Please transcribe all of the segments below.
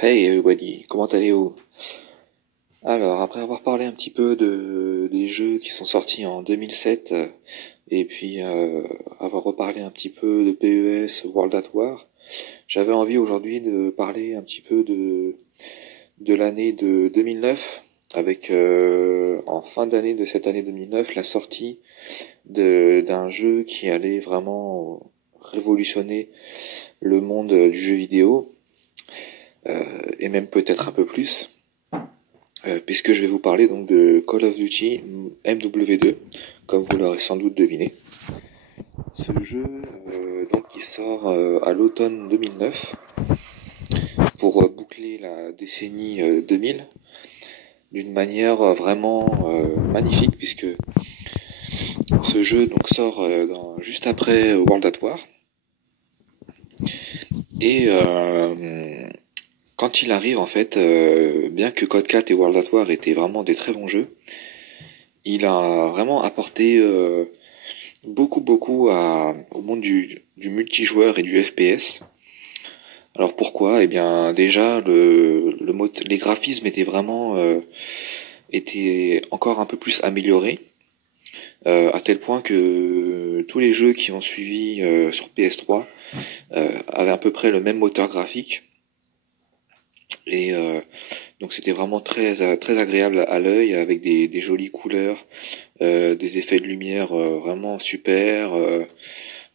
Hey everybody, comment allez-vous? Alors, après avoir parlé un petit peu des jeux qui sont sortis en 2007, et puis avoir reparlé un petit peu de PES, World at War, j'avais envie aujourd'hui de parler un petit peu de l'année de 2009, avec en fin d'année de cette année 2009, la sortie d'un jeu qui allait vraiment révolutionner le monde du jeu vidéo, et même peut-être un peu plus. Puisque je vais vous parler donc de Call of Duty MW2, comme vous l'aurez sans doute deviné. Ce jeu donc qui sort à l'automne 2009 pour boucler la décennie 2000 d'une manière vraiment magnifique, puisque ce jeu donc sort juste après World at War, et quand il arrive en fait, bien que Code 4 et World at War étaient vraiment des très bons jeux, il a vraiment apporté beaucoup au monde du multijoueur et du FPS. Alors pourquoi? Eh bien déjà les graphismes étaient encore un peu plus améliorés, à tel point que tous les jeux qui ont suivi sur PS3 avaient à peu près le même moteur graphique. Et donc c'était vraiment très agréable à l'œil, avec des jolies couleurs, des effets de lumière vraiment super.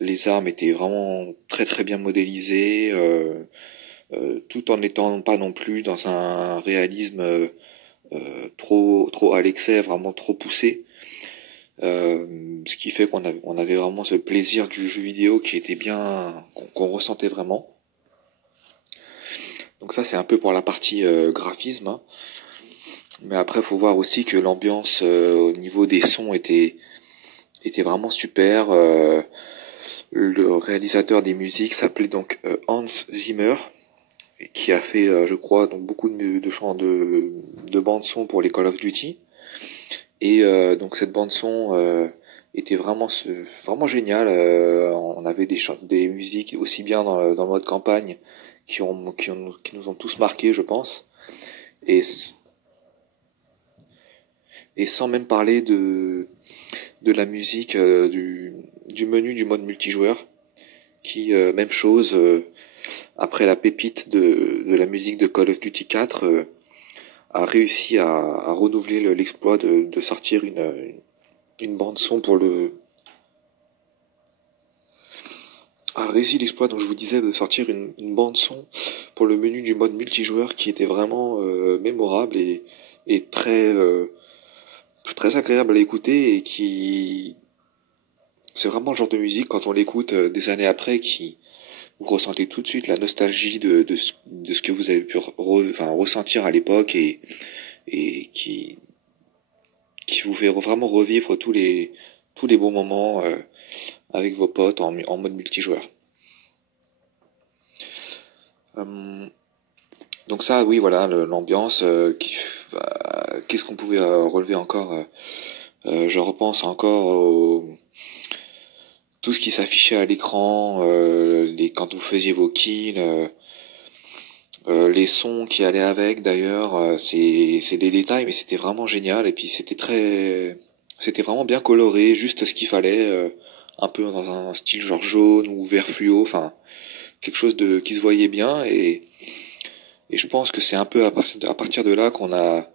Les armes étaient vraiment très bien modélisées, tout en n'étant pas non plus dans un réalisme trop à l'excès, vraiment trop poussé. Ce qui fait on avait vraiment ce plaisir du jeu vidéo qui était bien, qu'on ressentait vraiment. Donc ça c'est un peu pour la partie graphisme, hein. Mais après faut voir aussi que l'ambiance au niveau des sons était vraiment super. Le réalisateur des musiques s'appelait donc Hans Zimmer, qui a fait, je crois, donc beaucoup de chants de bande son pour les Call of Duty. Et donc cette bande son était vraiment géniale. On avait des musiques aussi bien dans le mode campagne qui nous ont tous marqués, je pense. Et, et sans même parler de la musique du menu du mode multijoueur, qui, même chose, après la pépite de la musique de Call of Duty 4, a réussi à renouveler l'exploit de sortir une bande son pour le a réussi l'exploit dont je vous disais de sortir une bande son pour le menu du mode multijoueur, qui était vraiment mémorable et très agréable à écouter, et qui c'est vraiment le genre de musique, quand on l'écoute des années après, qui vous ressentez tout de suite la nostalgie de ce que vous avez pu ressentir à l'époque, et qui vous fait vraiment revivre tous les bons moments avec vos potes en mode multijoueur. Euh, donc ça, oui, voilà, l'ambiance. Qu'est-ce qu'on pouvait relever encore? Je repense encore tout ce qui s'affichait à l'écran, quand vous faisiez vos kills, les sons qui allaient avec. D'ailleurs, c'est des détails, mais c'était vraiment génial. Et puis c'était vraiment bien coloré, juste ce qu'il fallait, un peu dans un style genre jaune ou vert fluo, enfin quelque chose qui se voyait bien. Et je pense que c'est un peu à partir de là qu'on a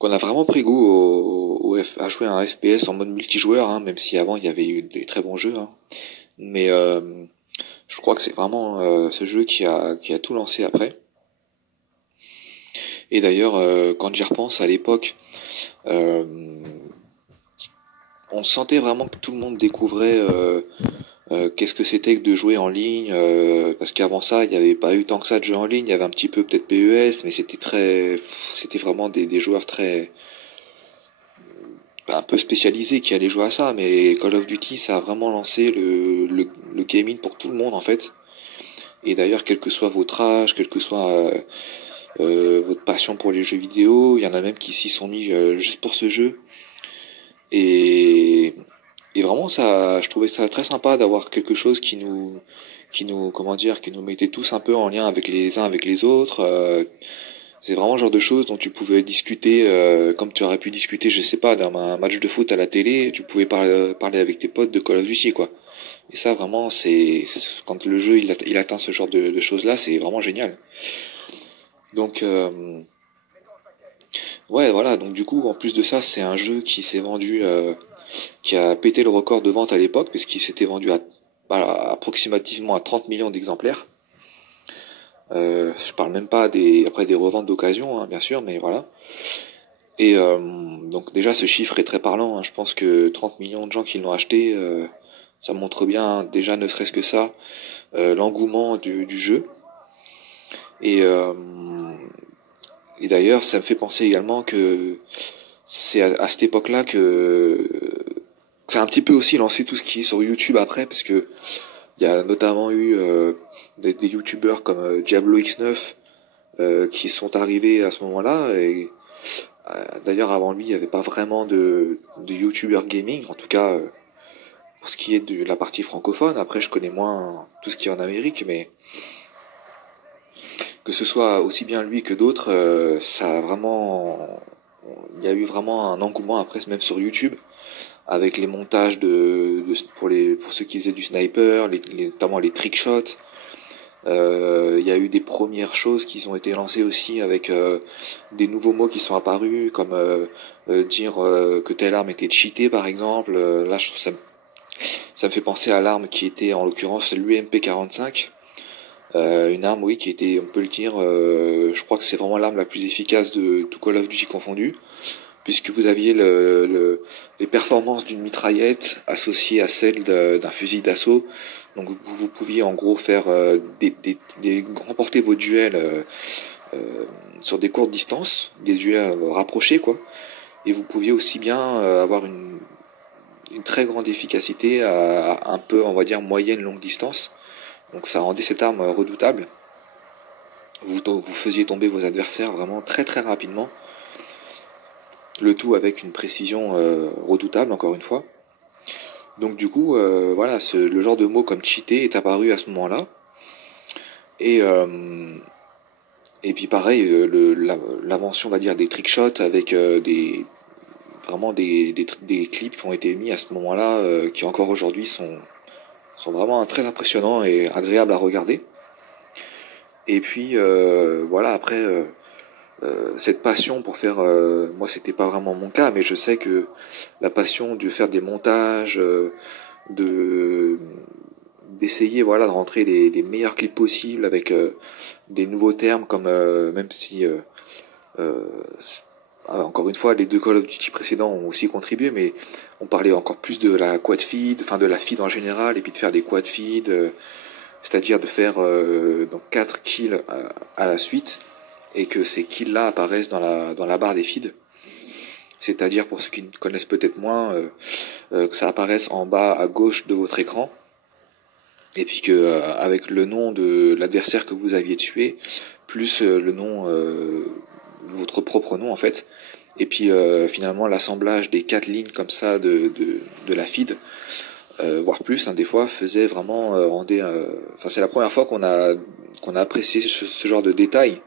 vraiment pris goût à jouer à un FPS en mode multijoueur, hein, même si avant il y avait eu des très bons jeux, hein. Mais je crois que c'est vraiment ce jeu qui a tout lancé après. Et d'ailleurs, quand j'y repense à l'époque, euh, on sentait vraiment que tout le monde découvrait qu'est-ce que c'était que de jouer en ligne, parce qu'avant ça, il n'y avait pas eu tant que ça de jeux en ligne. Il y avait un petit peu peut-être PES, mais c'était vraiment des joueurs un peu spécialisés qui allaient jouer à ça. Mais Call of Duty, ça a vraiment lancé le gaming pour tout le monde en fait. Et d'ailleurs, quel que soit votre âge, quel que soit votre passion pour les jeux vidéo, il y en a même qui s'y sont mis juste pour ce jeu. Et Et vraiment, ça, je trouvais ça très sympa d'avoir quelque chose comment dire, qui nous mettait tous un peu en lien avec les uns avec les autres. C'est vraiment le genre de choses dont tu pouvais discuter, comme tu aurais pu discuter, je sais pas, d'un match de foot à la télé, tu pouvais parler avec tes potes de Call of Duty, quoi. Et ça, vraiment, quand le jeu il atteint ce genre de choses-là, c'est vraiment génial. Donc, ouais, voilà. Donc du coup, en plus de ça, c'est un jeu qui s'est vendu, qui a pété le record de vente à l'époque, puisqu'il s'était vendu approximativement à 30 millions d'exemplaires. Je parle même pas après des reventes d'occasion, hein, bien sûr, mais voilà. Et donc déjà, ce chiffre est très parlant, hein. Je pense que 30 millions de gens qui l'ont acheté, ça montre bien, déjà ne serait-ce que ça, l'engouement du jeu. Et, euh, et d'ailleurs, ça me fait penser également que c'est à cette époque-là que ça a un petit peu aussi lancé tout ce qui est sur YouTube après, parce que il y a notamment eu des youtubeurs comme Diablo X9 qui sont arrivés à ce moment-là. Et d'ailleurs, avant lui, il n'y avait pas vraiment de youtubeurs gaming, en tout cas pour ce qui est de la partie francophone. Après, je connais moins tout ce qui est en Amérique, mais que ce soit aussi bien lui que d'autres, ça a vraiment, il y a eu vraiment un engouement après, même sur YouTube, avec les montages pour ceux qui faisaient du sniper, notamment les trickshots. Il y a eu des premières choses qui ont été lancées aussi avec des nouveaux mots qui sont apparus, comme dire que telle arme était cheatée par exemple. Là, je trouve ça me fait penser à l'arme qui était en l'occurrence l'UMP45. Une arme, oui, qui était, on peut le dire, je crois que c'est vraiment l'arme la plus efficace de tout Call of Duty confondu, puisque vous aviez les performances d'une mitraillette associées à celles d'un fusil d'assaut. Donc vous pouviez en gros faire remporter vos duels sur des courtes distances, des duels rapprochés, quoi. Et vous pouviez aussi bien avoir une très grande efficacité à un peu, on va dire, moyenne longue distance. Donc ça rendait cette arme redoutable. Vous faisiez tomber vos adversaires vraiment très très rapidement. Le tout avec une précision redoutable, encore une fois. Donc du coup, voilà, le genre de mot comme cheater est apparu à ce moment-là. Et, euh, et puis pareil, l'invention, on va dire, des trickshots avec vraiment des clips qui ont été mis à ce moment-là, qui encore aujourd'hui sont vraiment très impressionnants et agréables à regarder. Et puis voilà, après, cette passion pour faire, moi c'était pas vraiment mon cas, mais je sais que la passion de faire des montages, de d'essayer voilà de rentrer les meilleurs clips possibles avec des nouveaux termes comme même si euh, encore une fois les deux Call of Duty précédents ont aussi contribué, mais on parlait encore plus de la quad feed, enfin de la feed en général, et puis de faire des quad feed, c'est-à-dire de faire donc 4 kills à la suite et que ces kills là apparaissent dans la barre des feeds. C'est-à-dire, pour ceux qui ne connaissent peut-être moins, que ça apparaisse en bas à gauche de votre écran, et puis que avec le nom de l'adversaire que vous aviez tué, plus le nom, votre propre nom en fait, et puis finalement l'assemblage des 4 lignes comme ça de la feed, voire plus, hein, des fois, faisait vraiment enfin, c'est la première fois qu'on a apprécié ce genre de détails,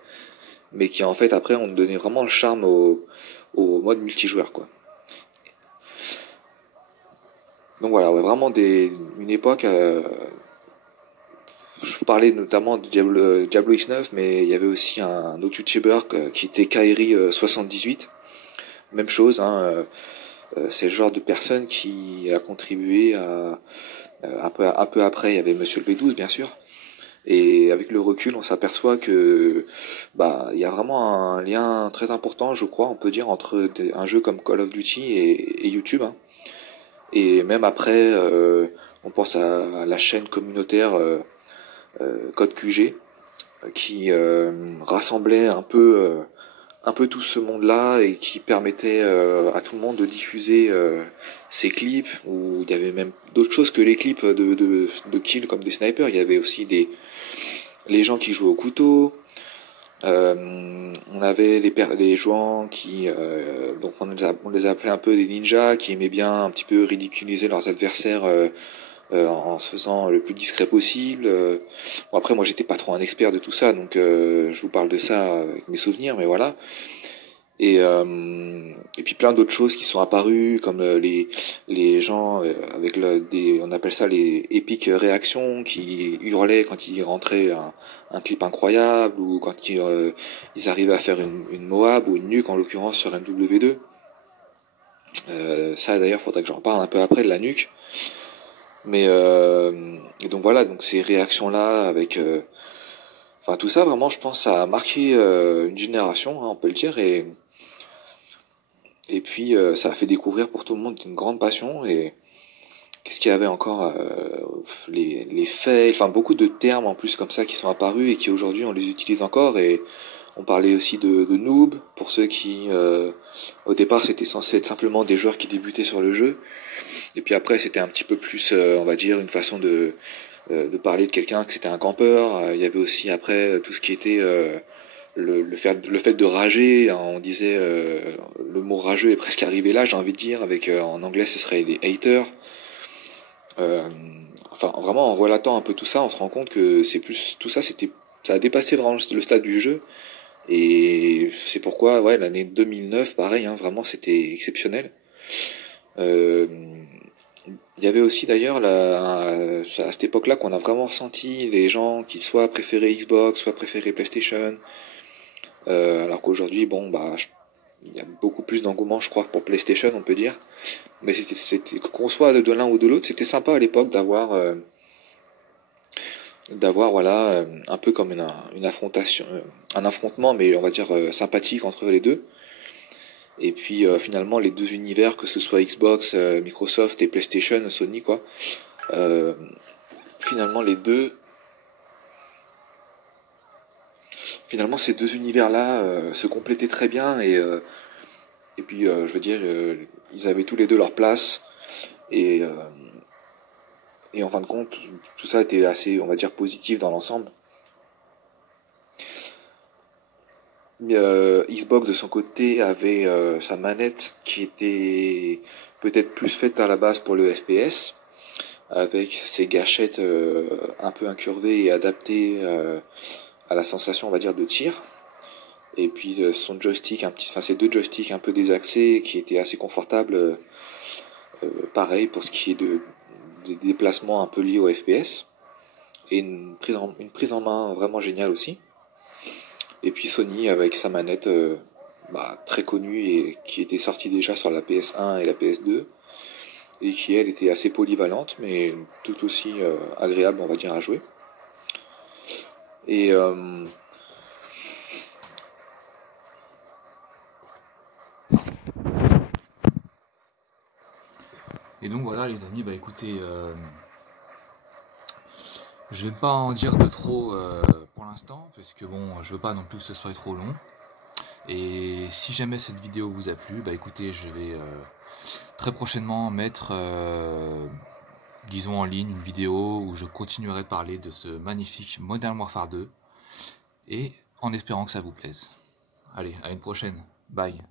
mais qui en fait après ont donné vraiment le charme au mode multijoueur, quoi. Donc voilà, ouais, vraiment une époque. Je parlais notamment de Diablo X9, mais il y avait aussi un autre YouTuber qui était Kairi78. Même chose, hein, c'est le genre de personne qui a contribué un peu après, il y avait Monsieur le B12, bien sûr. Et avec le recul, on s'aperçoit que bah il y a vraiment un lien très important, je crois, on peut dire, entre un jeu comme Call of Duty et YouTube, hein. Et même après, on pense à la chaîne communautaire Code QG qui rassemblait un peu tout ce monde-là et qui permettait à tout le monde de diffuser ses clips, où il y avait même d'autres choses que les clips de kills comme des snipers. Il y avait aussi les gens qui jouaient au couteau, On avait les joueurs qui, donc on les appelait un peu des ninjas, qui aimaient bien un petit peu ridiculiser leurs adversaires en se faisant le plus discret possible. Bon, après, moi, j'étais pas trop un expert de tout ça, donc je vous parle de ça avec mes souvenirs, mais voilà. Et puis plein d'autres choses qui sont apparues, comme les gens avec on appelle ça les épiques réactions, qui hurlaient quand ils rentraient un clip incroyable, ou quand ils arrivaient à faire une Moab ou une nuque, en l'occurrence sur MW2. Ça d'ailleurs, faudrait que j'en parle un peu après de la nuque. Mais et donc voilà, donc ces réactions-là avec, enfin tout ça vraiment, je pense, ça a marqué une génération, hein, on peut le dire, et puis ça a fait découvrir pour tout le monde une grande passion. Et qu'est-ce qu'il y avait encore, les faits, enfin beaucoup de termes en plus comme ça qui sont apparus et qui aujourd'hui on les utilise encore. Et on parlait aussi de noob pour ceux qui, au départ, c'était censé être simplement des joueurs qui débutaient sur le jeu. Et puis après, c'était un petit peu plus, on va dire, une façon de parler de quelqu'un que c'était un campeur. Il y avait aussi après tout ce qui était le fait de rager. On disait, le mot rageux est presque arrivé là, j'ai envie de dire, avec en anglais ce serait des haters. Euh, enfin, vraiment, en relatant un peu tout ça, on se rend compte que c'est plus tout ça, ça a dépassé vraiment le stade du jeu. Et c'est pourquoi, ouais, l'année 2009, pareil, hein, vraiment, c'était exceptionnel. Euh, il y avait aussi d'ailleurs c'est à cette époque-là qu'on a vraiment ressenti les gens qui soit préféraient Xbox, soit préféraient PlayStation. Alors qu'aujourd'hui, bon, bah, il y a beaucoup plus d'engouement, je crois, pour PlayStation, on peut dire. Mais qu'on soit de l'un ou de l'autre, c'était sympa à l'époque d'avoir voilà, un peu comme une affrontation, un affrontement, mais on va dire sympathique entre les deux. Et puis finalement, les deux univers, que ce soit Xbox, Microsoft et PlayStation, Sony, quoi, euh, finalement les deux, finalement ces deux univers-là se complétaient très bien. Et puis je veux dire, ils avaient tous les deux leur place. Et, euh, et en fin de compte, tout ça était assez, on va dire, positif dans l'ensemble. Xbox de son côté avait sa manette qui était peut-être plus faite à la base pour le FPS, avec ses gâchettes un peu incurvées et adaptées à la sensation, on va dire, de tir. Et puis son joystick, enfin ses deux joysticks un peu désaxés qui étaient assez confortables, pareil pour ce qui est des déplacements un peu liés au FPS. Et une prise en main vraiment géniale aussi. Et puis Sony avec sa manette très connue et qui était sortie déjà sur la PS1 et la PS2 et qui elle était assez polyvalente mais tout aussi agréable, on va dire, à jouer. Et Et donc voilà les amis, bah écoutez, je vais pas en dire de trop pour l'instant, parce que bon, je veux pas non plus que ce soit trop long. Et si jamais cette vidéo vous a plu, bah écoutez, je vais très prochainement mettre, disons en ligne, une vidéo où je continuerai de parler de ce magnifique Modern Warfare 2, et en espérant que ça vous plaise. Allez, à une prochaine, bye.